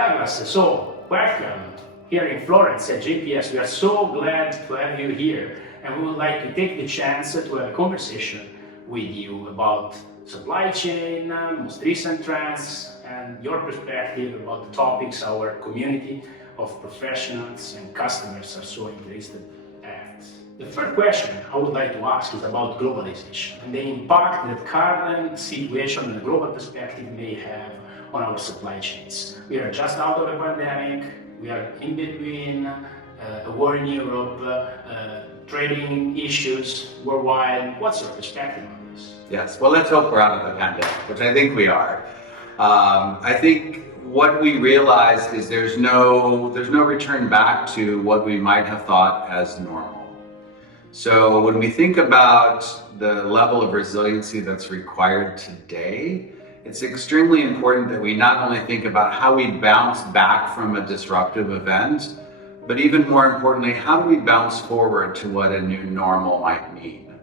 Douglas. So, welcome here in Florence at JPS. We are so glad to have you here, and we would like to take the chance to have a conversation with you about supply chain, most recent trends, and your perspective about the topics our community of professionals and customers are so interested at. The first question I would like to ask is about globalization and the impact that current situation and the global perspective may have on our supply chains. We are just out of a pandemic, we are in between a war in Europe, trading issues worldwide. What's your perspective on this? Yes, well, let's hope we're out of the pandemic, which I think we are. I think what we realized is there's no return back to what we might have thought as normal. So when we think about the level of resiliency that's required today, it's extremely important that we not only think about how we bounce back from a disruptive event, but even more importantly, how do we bounce forward to what a new normal might mean?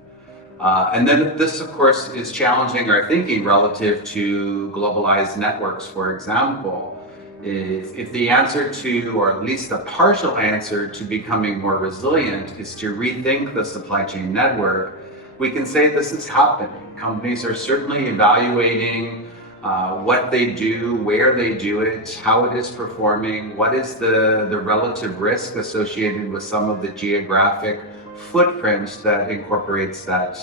And then this, of course, is challenging our thinking relative to globalized networks, for example. If the answer to, or at least a partial answer to becoming more resilient is to rethink the supply chain network, we can say this is happening. Companies are certainly evaluating what they do, where they do it, how it is performing, what is the relative risk associated with some of the geographic footprints that incorporates that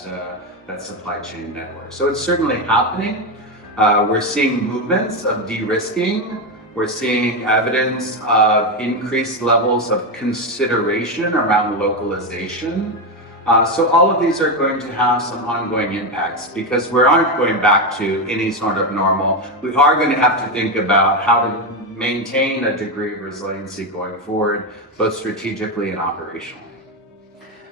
supply chain network. So it's certainly happening. We're seeing movements of de-risking. We're seeing evidence of increased levels of consideration around localization. So all of these are going to have some ongoing impacts because we aren't going back to any sort of normal. We are going to have to think about how to maintain a degree of resiliency going forward, both strategically and operationally.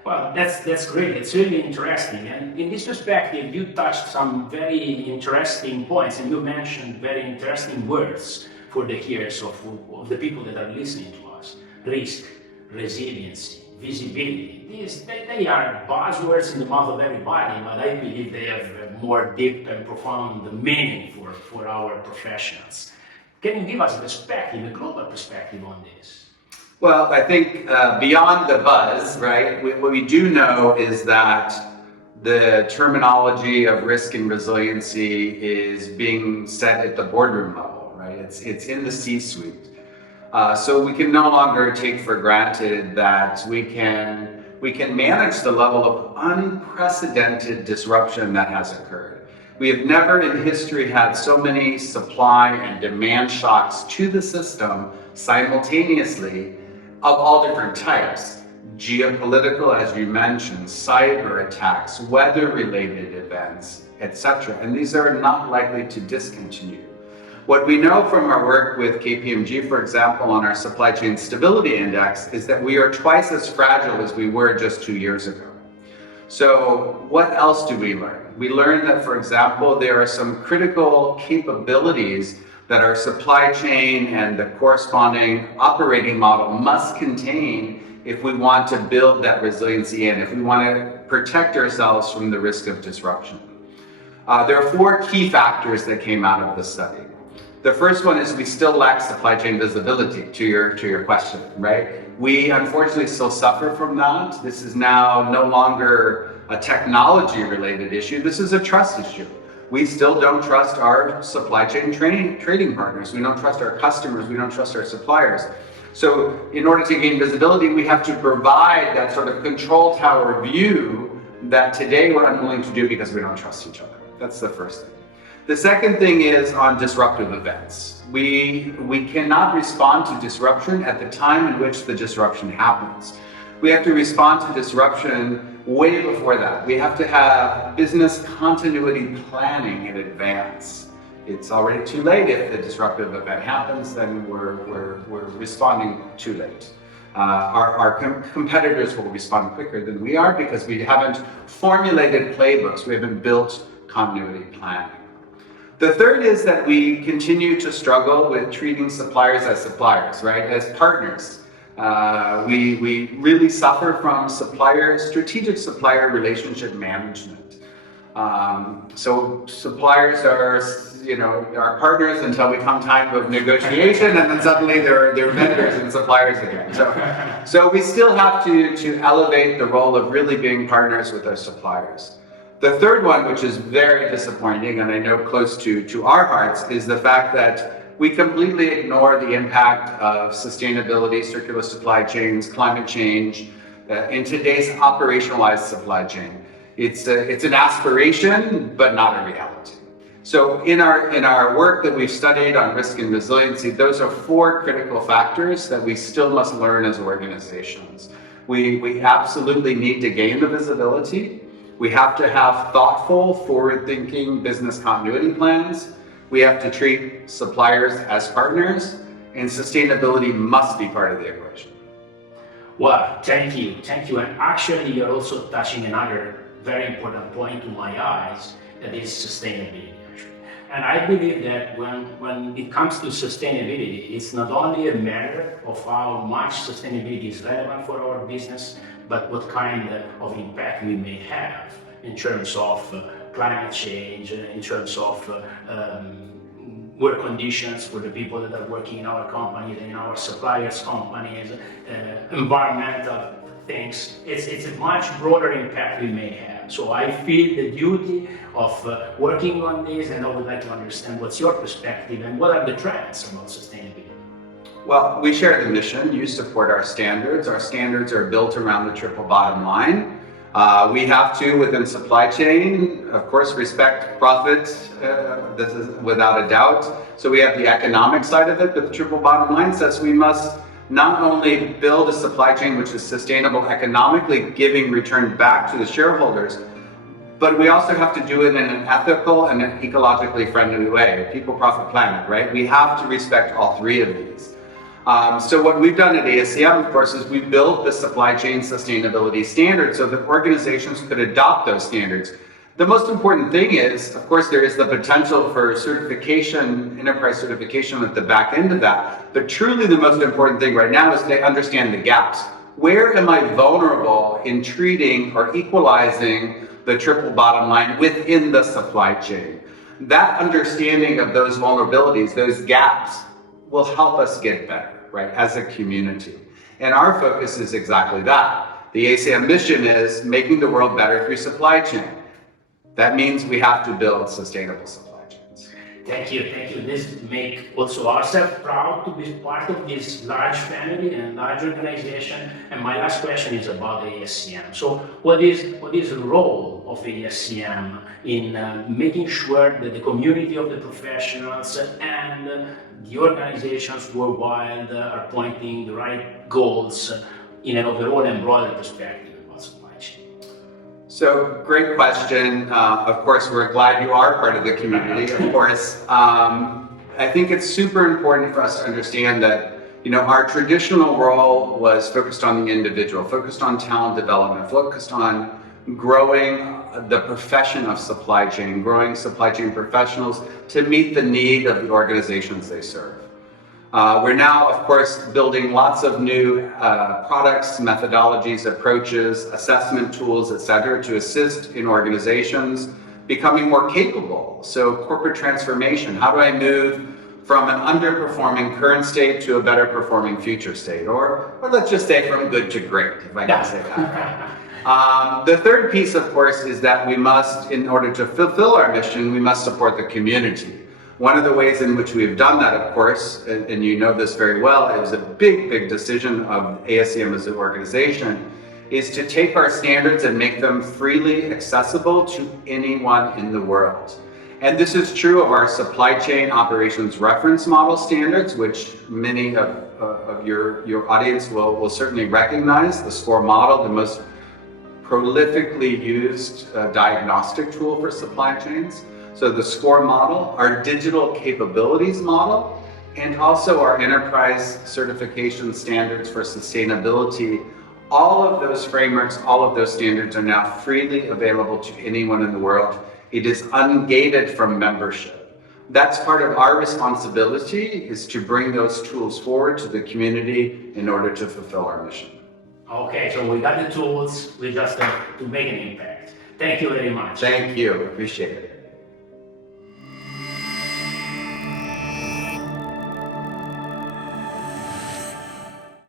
Well, that's great. It's really interesting. And in this perspective, you touched some very interesting points and you mentioned very interesting words for the hearers of the people that are listening to us. Risk, resiliency, visibility. They are buzzwords in the mouth of everybody, but I believe they have a more deep and profound meaning for our professionals. Can you give us a perspective, a global perspective on this? Well, I think beyond the buzz, right, what we do know is that the terminology of risk and resiliency is being set at the boardroom level. Right? It's in the C-suite. So we can no longer take for granted that we can manage the level of unprecedented disruption that has occurred. We have never in history had so many supply and demand shocks to the system simultaneously of all different types. Geopolitical, as you mentioned, cyber attacks, weather-related events, etc. And these are not likely to discontinue. What we know from our work with KPMG, for example, on our Supply Chain Stability Index, is that we are twice as fragile as we were just 2 years ago. So what else do we learn? We learned that, for example, there are some critical capabilities that our supply chain and the corresponding operating model must contain if we want to build that resiliency in, if we want to protect ourselves from the risk of disruption. There are 4 key factors that came out of the study. The first one is we still lack supply chain visibility, to your question, right? We unfortunately still suffer from that. This is now no longer a technology-related issue. This is a trust issue. We still don't trust our supply chain trading partners. We don't trust our customers. We don't trust our suppliers. So in order to gain visibility, we have to provide that sort of control tower view that today we're unwilling to do because we don't trust each other. That's the first thing. The second thing is on disruptive events. We cannot respond to disruption at the time in which the disruption happens. We have to respond to disruption way before that. We have to have business continuity planning in advance. It's already too late if the disruptive event happens, then we're responding too late. Our competitors will respond quicker than we are because we haven't formulated playbooks. We haven't built continuity planning. The third is that we continue to struggle with treating suppliers as suppliers, right? As partners. We really suffer from strategic supplier relationship management. So suppliers are our partners until we come time of negotiation, and then suddenly they're vendors and suppliers again. So we still have to elevate the role of really being partners with our suppliers. The third one, which is very disappointing, and I know close to our hearts, is the fact that we completely ignore the impact of sustainability, circular supply chains, climate change in today's operationalized supply chain. It's an aspiration, but not a reality. So in our work that we've studied on risk and resiliency, those are 4 critical factors that we still must learn as organizations. We absolutely need to gain the visibility. We have to have thoughtful, forward-thinking business continuity plans. We have to treat suppliers as partners, and sustainability must be part of the equation. Well, thank you. And actually, you're also touching another very important point to my eyes, that is sustainability. And I believe that when it comes to sustainability, it's not only a matter of how much sustainability is relevant for our business, but what kind of impact we may have in terms of climate change, in terms of work conditions for the people that are working in our companies, in our suppliers' companies, environmental things. It's a much broader impact we may have. So I feel the duty of working on this, and I would like to understand what's your perspective and what are the trends about sustainability. Well, we share the mission. You support our standards. Our standards are built around the triple bottom line. We have to, within supply chain, of course, respect profit. This is without a doubt. So we have the economic side of it, but the triple bottom line says we must not only build a supply chain which is sustainable economically, giving return back to the shareholders, but we also have to do it in an ethical and an ecologically friendly way. People, profit, planet, right? We have to respect all 3 of these. So what we've done at ASCM, of course, is we built the supply chain sustainability standards so that organizations could adopt those standards. The most important thing is, of course, there is the potential for certification, enterprise certification at the back end of that. But truly the most important thing right now is to understand the gaps. Where am I vulnerable in treating or equalizing the triple bottom line within the supply chain? That understanding of those vulnerabilities, those gaps, will help us get better, right, as a community. And our focus is exactly that. The ASCM mission is making the world better through supply chain. That means we have to build sustainable supply chains. Thank you. This makes also ourselves proud to be part of this large family and large organization. And my last question is about ASCM. So what is the role of ASCM in making sure that the community of the professionals and the organizations worldwide are pointing the right goals in an overall and broader perspective about supply chain? So, great question. Of course, we're glad you are part of the community, of course. I think it's super important for us to understand that, our traditional role was focused on the individual, focused on talent development, focused on growing the profession of supply chain, growing supply chain professionals to meet the need of the organizations they serve. We're now, of course, building lots of new products, methodologies, approaches, assessment tools, etc., to assist in organizations becoming more capable. So corporate transformation, how do I move from an underperforming current state to a better performing future state? Or let's just say from good to great, if I can say that. The third piece, of course, is that we must, in order to fulfill our mission, we must support the community. One of the ways in which we've done that, of course, and you know this very well, it was a big decision of ASCM as an organization, is to take our standards and make them freely accessible to anyone in the world. And this is true of our supply chain operations reference model standards, which many of your audience will certainly recognize. The SCORE model, the most prolifically used diagnostic tool for supply chains. So the SCORE model, our digital capabilities model, and also our enterprise certification standards for sustainability. All of those frameworks, all of those standards are now freely available to anyone in the world. It is ungated from membership. That's part of our responsibility, is to bring those tools forward to the community in order to fulfill our mission. Okay, so we got the tools, we just have to make an impact. Thank you very much. Thank you, appreciate it.